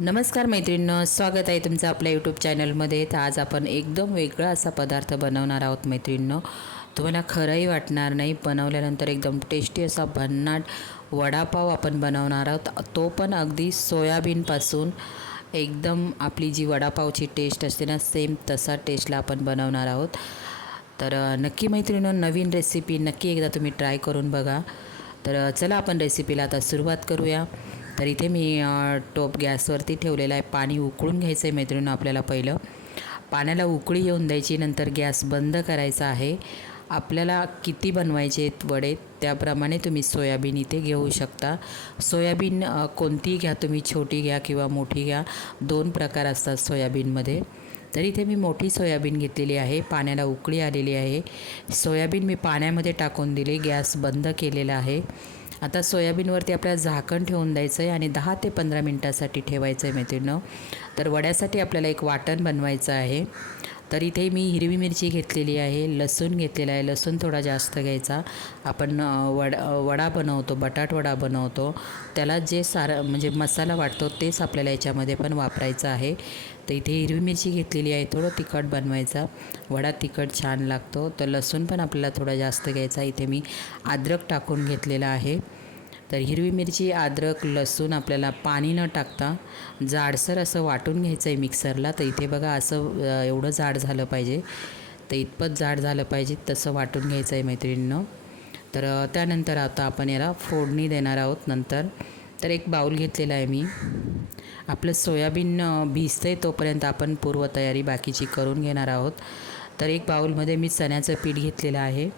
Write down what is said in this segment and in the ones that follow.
नमस्कार मैत्रिणींनो स्वागत आहे तुमचं आपल्या यूट्यूब चॅनलमध्ये तर आज आपण एकदम वेगळा असा पदार्थ बनवणार आहोत मैत्रिणींनो. तुम्हाला खरंही वाटणार नाही बनवल्यानंतर एकदम टेस्टी असा भन्नाट वडापाव आपण बनवणार आहोत. तो पण अगदी सोयाबीनपासून. एकदम आपली जी वडापावची टेस्ट असते ना सेम तसा टेस्टला आपण बनवणार आहोत. तर नक्की मैत्रिणींनो नवीन रेसिपी नक्की एकदा तुम्ही ट्राय करून बघा. तर चला आपण रेसिपीला आता सुरुवात करूया. तर इथे मी टोप गॅसवरती ठेवलेला आहे. पाणी उकळून घ्यायचं आहे मैत्रिणीनं आपल्याला पहिलं. पाण्याला उकळी येऊन द्यायची नंतर गॅस बंद करायचा आहे. आपल्याला किती बनवायचे आहेत वडे त्याप्रमाणे तुम्ही सोयाबीन इथे घेऊ शकता. सोयाबीन कोणतीही घ्या तुम्ही छोटी घ्या किंवा मोठी घ्या. दोन प्रकार असतात सोयाबीनमध्ये. तर इथे मी मोठी सोयाबीन घेतलेली आहे. पाण्याला उकळी आलेली आहे. सोयाबीन मी पाण्यामध्ये टाकून दिले. गॅस बंद केलेला आहे. आता सोयाबीनवरती आपल्याला झाकण ठेवून द्यायचं आहे आणि दहा ते पंधरा मिनटासाठी ठेवायचं आहे मैत्रिणं तर वड्यासाठी आपल्याला एक वाटण बनवायचं आहे. तर इथे मी हिरवी मिरची घेतलेली आहे लसूण घेतलेला आहे. लसूण थोडा जास्त घ्यायचा. आपण वड वडा बनवतो बटाट वडा बनवतो. त्याला जे सारं म्हणजे मसाला वाटतो तेच आपल्याला याच्यामध्ये पण वापरायचं आहे. तर इथे हिरवी मिरची घेतलेली आहे थोडं तिखट बनवायचा. वडा तिखट छान लागतो. तर लसूण पण आपल्याला थोडा जास्त घ्यायचा. इथे मी अद्रक टाकून घेतलेला आहे. तर हिरवी मिरची अद्रक लसूण आपल्याला पाणी न टाकता जाडसर असं वाटून घ्यायचं आहे मिक्सरला. तर इथे बघा असं एवढं जाड झालं पाहिजे. तर इतपत जाड झालं पाहिजे तसं वाटून घ्यायचं आहे मैत्रिणीनं. तर त्यानंतर आता आपण याला फोडणी देणार आहोत नंतर. तर एक बाऊल घेतलेला आहे मी. आपलं सोयाबीन भिजतं आहे तोपर्यंत आपण पूर्वतयारी बाकीची करून घेणार आहोत. तर एक बाऊलमध्ये मी चण्याचं पीठ घेतलेलं आहे.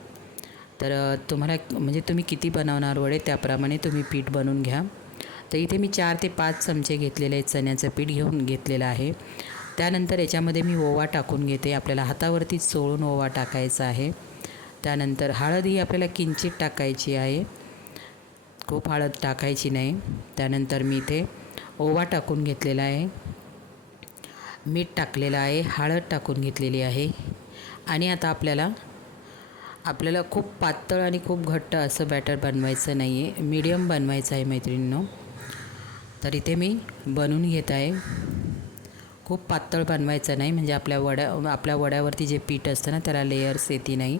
तर तुम्हाला म्हणजे तुम्ही किती बनवणार वडे त्याप्रमाणे तुम्ही पीठ बनवून घ्या. तर इथे मी चार ते पाच चमचे घेतलेले आहेत चण्याचं पीठ घेऊन घेतलेलं आहे. त्यानंतर याच्यामध्ये मी ओवा टाकून घेते. आपल्याला हातावरती चोळून ओवा टाकायचा आहे. त्यानंतर हळद ही आपल्याला किंचित टाकायची आहे. खूप हळद टाकायची नाही. त्यानंतर मी इथे ओवा टाकून घेतलेला आहे. मीठ टाकलेलं आहे. हळद टाकून घेतलेली आहे. आणि आता आपल्याला आपल्याला खूप पातळ आणि खूप घट्ट असं बॅटर बनवायचं नाही आहे मीडियम बनवायचं आहे मैत्रिणींनो. तर इथे मी बनवून घेत आहे. खूप पातळ बनवायचं नाही म्हणजे आपल्या वड्या आपल्या वड्यावरती जे पीठ असतं ना त्याला लेयर्स येते नाही.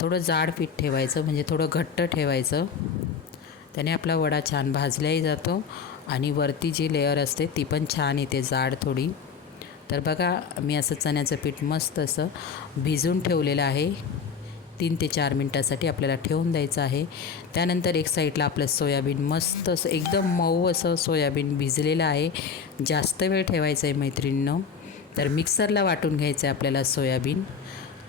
थोडं जाड पीठ ठेवायचं म्हणजे थोडं घट्ट ठेवायचं. त्याने आपला वडा छान भाजलाही जातो आणि वरती जी लेअर असते ती पण छान येते जाड थोडी. तर बघा मी असं चण्याचं पीठ मस्त असं भिजून ठेवलेलं आहे. तीन ते चार मिनटासाठी आपल्याला ठेवून द्यायचं आहे. त्यानंतर एक साईडला आपलं सोयाबीन मस्त असं एकदम मऊ असं सोयाबीन भिजलेलं आहे. जास्त वेळ ठेवायचं आहे मैत्रिणीनं. तर मिक्सरला वाटून घ्यायचं आहे आपल्याला सोयाबीन.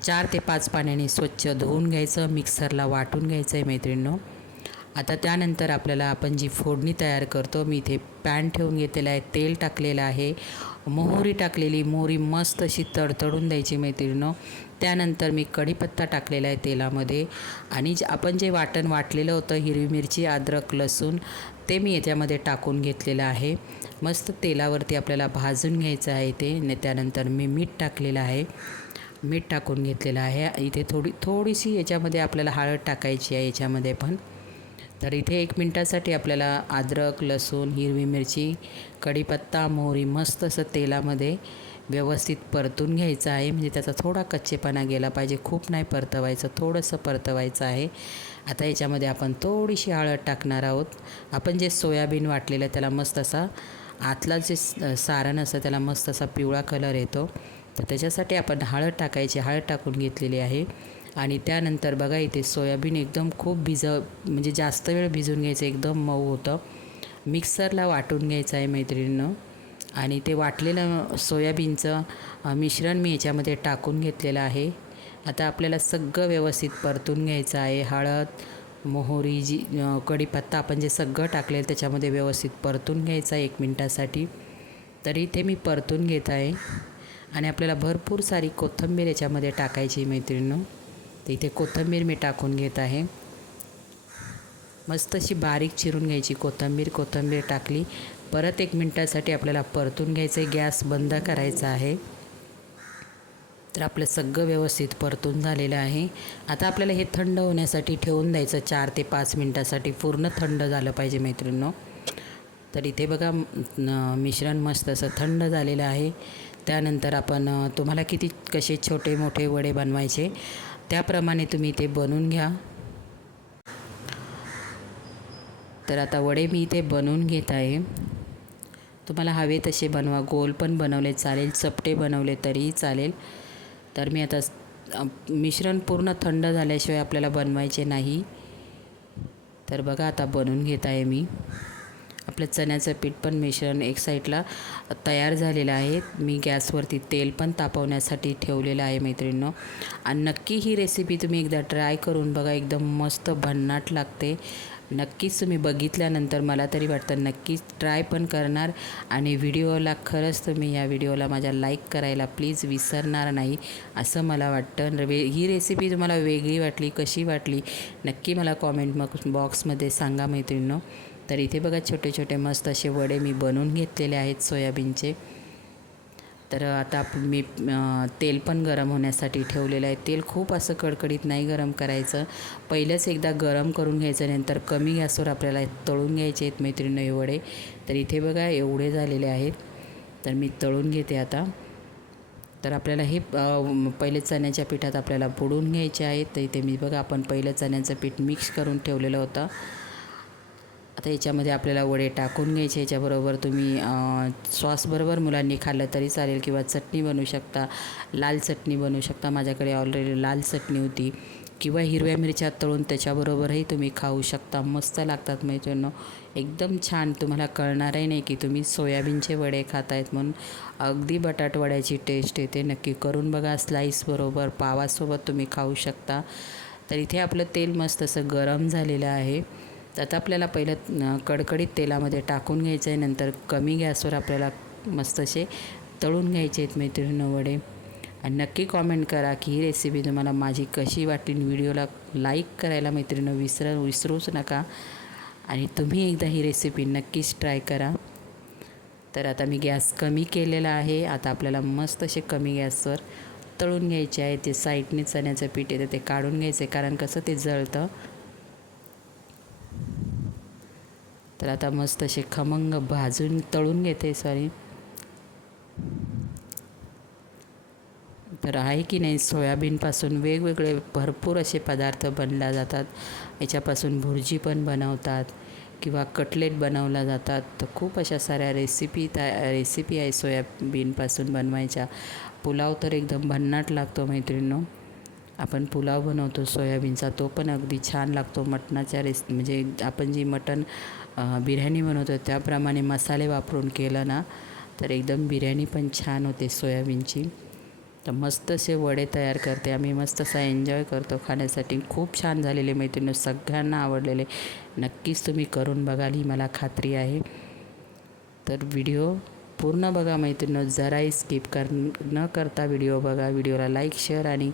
चार ते पाच पाण्याने स्वच्छ धुवून घ्यायचं. मिक्सरला वाटून घ्यायचं आहे मैत्रिणींनो. आता त्यानंतर आपल्याला आपण जी फोडणी तयार करतो मी इथे पॅन ठेवून घेतलेलं आहे तेल टाकलेलं आहे. मोहरी टाकलेली मोहरी मस्त अशी तडतडून द्यायची मैत्रिणीनं. त्यानंतर मी कढीपत्ता टाकलेला आहे तेलामध्ये आणि जे आपण जे वाटण वाटलेलं होतं हिरवी मिरची अद्रक लसूण ते मी याच्यामध्ये टाकून घेतलेलं आहे. मस्त तेलावरती आपल्याला भाजून घ्यायचं आहे ते. आणि त्यानंतर मी मीठ टाकलेलं आहे. मीठ टाकून घेतलेलं आहे. इथे थोडी थोडीशी याच्यामध्ये आपल्याला हळद टाकायची आहे याच्यामध्ये पण. तर इथे एक मिनटासाठी आपल्याला अद्रक लसूण हिरवी मिरची कढीपत्ता मोहरी मस्त असं तेलामध्ये व्यवस्थित परतून घ्यायचं आहे. म्हणजे त्याचा थोडा कच्चेपणा गेला पाहिजे. खूप नाही परतवायचं. थोडंसं परतवायचं आहे. आता याच्यामध्ये आपण थोडीशी हळद टाकणार आहोत. आपण जे सोयाबीन वाटलेलं त्याला मस्त असा आतला जे सारण असतं त्याला मस्त असा पिवळा कलर येतो. तर त्याच्यासाठी आपण हळद टाकायची. हळद टाकून घेतलेली आहे. आणि त्यानंतर बघा इथे सोयाबीन एकदम खूप भिज म्हणजे जास्त वेळ भिजून घ्यायचं. एकदम मऊ होतं. मिक्सरला वाटून घ्यायचं आहे मैत्रिणीनं. आणि ते वाटलेलं सोयाबीनचं मिश्रण मी याच्यामध्ये टाकून घेतलेलं आहे. आता आपल्याला सगळं व्यवस्थित परतून घ्यायचं आहे. हळद मोहरी जी कढीपत्ता आपण जे सगळं टाकलेलं त्याच्यामध्ये व्यवस्थित परतून घ्यायचं आहे एक मिनटासाठी. तरी ते मी परतून घेत आहे. आणि आपल्याला भरपूर सारी कोथिंबीर याच्यामध्ये टाकायची मैत्रिणीनं. तर इथे कोथिंबीर मी टाकून घेत आहे. मस्त अशी बारीक चिरून घ्यायची कोथिंबीर. कोथिंबीर टाकली. परत एक मिनटासाठी आपल्याला परतून घ्यायचं आहे. गॅस बंद करायचा आहे. तर आपलं सगळं व्यवस्थित परतून झालेलं आहे. आता आपल्याला हे थंड होण्यासाठी ठेवून द्यायचं चार ते पाच मिनटासाठी पूर्ण थंड झालं पाहिजे मैत्रिणींनो. तर इथे बघा मिश्रण मस्त असं थंड झालेलं आहे. त्यानंतर आपण तुम्हाला किती कसे छोटे मोठे वडे बनवायचे त्याप्रमाणे तुम्ही ते बनवून घ्या. तर आता वडे मी इथे बनवून घेत आहे. तुम्हाला हवे तसे बनवा. गोल पण बनवले चालेल चपटे बनवले तरीही चालेल. तर मी आता मिश्रण पूर्ण थंड झाल्याशिवाय आपल्याला बनवायचे नाही. तर बघा आता बनवून घेत आहे मी. आपलं चण्याचं पीठ पण मिश्रण एक साईडला तयार झालेलं आहे. मी गॅसवरती तेल पण तापवण्यासाठी ठेवलेलं आहे मैत्रिणींनो. आणि नक्की ही रेसिपी तुम्ही एकदा ट्राय करून बघा. एकदम मस्त भन्नाट लागते. नक्कीच तुम्ही बघितल्यानंतर मला तरी वाटतं नक्कीच ट्राय पण करणार आणि व्हिडिओला खरंच तुम्ही या व्हिडिओला माझ्या लाईक करायला प्लीज विसरणार नाही असं मला वाटतं. वे ही रेसिपी तुम्हाला वेगळी वाटली कशी वाटली नक्की मला कॉमेंट मग बॉक्समध्ये सांगा मैत्रिणींनो. तर इथे बघा छोटे छोटे मस्त असे वडे मी बनवून घेतलेले आहेत सोयाबीनचे. तर आता मी तेल पण गरम होण्यासाठी ठेवलेलं आहे. तेल खूप असं कडकडीत नाही गरम करायचं. पहिलंच एकदा गरम करून घ्यायचं नंतर कमी गॅसवर आपल्याला तळून घ्यायचे आहेत मैत्रिणी हे वडे तर इथे बघा एवढे झालेले आहेत. तर मी तळून घेते आता. तर आपल्याला हे पहिले चण्याच्या पिठात आपल्याला बुडून घ्यायचे आहेत. तर इथे मी बघा आपण पहिलं चण्याचं पीठ मिक्स करून ठेवलेलं होतं. आता याच्यामध्ये आपल्याला वडे टाकून घ्यायचे याच्याबरोबर तुम्ही सॉसबरोबर मुलांनी खाल्लं तरी चालेल किंवा चटणी बनवू शकता लाल चटणी बनवू शकता. माझ्याकडे ऑलरेडी लाल चटणी होती किंवा हिरव्या मिरच्या तळून त्याच्याबरोबरही तुम्ही खाऊ शकता. मस्त लागतात मैत्रिणी एकदम छान. तुम्हाला कळणारही नाही की तुम्ही सोयाबीनचे वडे खातायत म्हणून. अगदी बटाटवड्याची टेस्ट येते. नक्की करून बघा. स्लाईसबरोबर पावासोबत तुम्ही खाऊ शकता. तर इथे आपलं तेल मस्त असं गरम झालेलं आहे. आता आपल्याला पहिलं कडकडीत तेलामध्ये टाकून घ्यायचं आहे. नंतर कमी गॅसवर आपल्याला मस्त असे तळून घ्यायचे आहेत मैत्रिणीनं वडे. आणि नक्की कॉमेंट करा की ही रेसिपी तुम्हाला माझी कशी वाटली. व्हिडिओला लाईक करायला मैत्रिणीनं विसर विसरूच नका. आणि तुम्ही एकदा ही रेसिपी नक्कीच ट्राय करा. तर आता मी गॅस कमी केलेला आहे. आता आपल्याला मस्त असे कमी गॅसवर तळून घ्यायचे आहे. ते साईडने चण्याचं पीठ येतं ते काढून घ्यायचं आहे. कारण कसं ते जळतं तर आता मस्त असे खमंग भाजून तळून घेते सॉरी तर आहे की नाही सोयाबीनपासून वेगवेगळे भरपूर असे पदार्थ बनल्या जातात. याच्यापासून भुर्जी पण बनवतात किंवा कटलेट बनवल्या जातात. तर खूप अशा साऱ्या रेसिपी त्या रेसिपी आहे सोयाबीनपासून बनवायच्या. पुलाव तर एकदम भन्नाट लागतो मैत्रिणींनो. आपण पुलाव बनवतो सोयाबीनचा तो पण अगदी छान लागतो. मटणाच्या रेस म्हणजे आपण जी मटण बिर्याणी बनवतो त्याप्रमाणे मसाले वापरून केलं ना तर एकदम बिर्याणी पण छान होते सोयाबीनची. तर मस्त असे वडे तयार करते आम्ही मस्त असा एन्जॉय करतो खाण्यासाठी. खूप छान झालेले मैत्रिणी सगळ्यांना आवडलेले. नक्कीच तुम्ही करून बघाल ही मला खात्री आहे. तर व्हिडिओ पूर्ण बघा मैत्रिणी जराही स्किप कर न करता व्हिडिओ बघा. व्हिडिओला लाईक शेअर आणि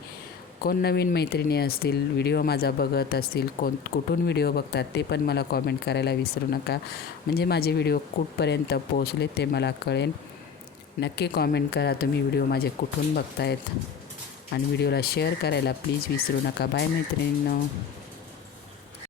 कोण नवीन मैत्रिणी असतील व्हिडिओ माझा बघत असतील कोण कुठून व्हिडिओ बघतात ते पण मला कॉमेंट करायला विसरू नका. म्हणजे माझे व्हिडिओ कुठपर्यंत पोहोचले ते मला कळेल. नक्की कॉमेंट करा तुम्ही व्हिडिओ माझे कुठून बघतायत. आणि व्हिडिओला शेअर करायला प्लीज विसरू नका. बाय मैत्रिणींनो.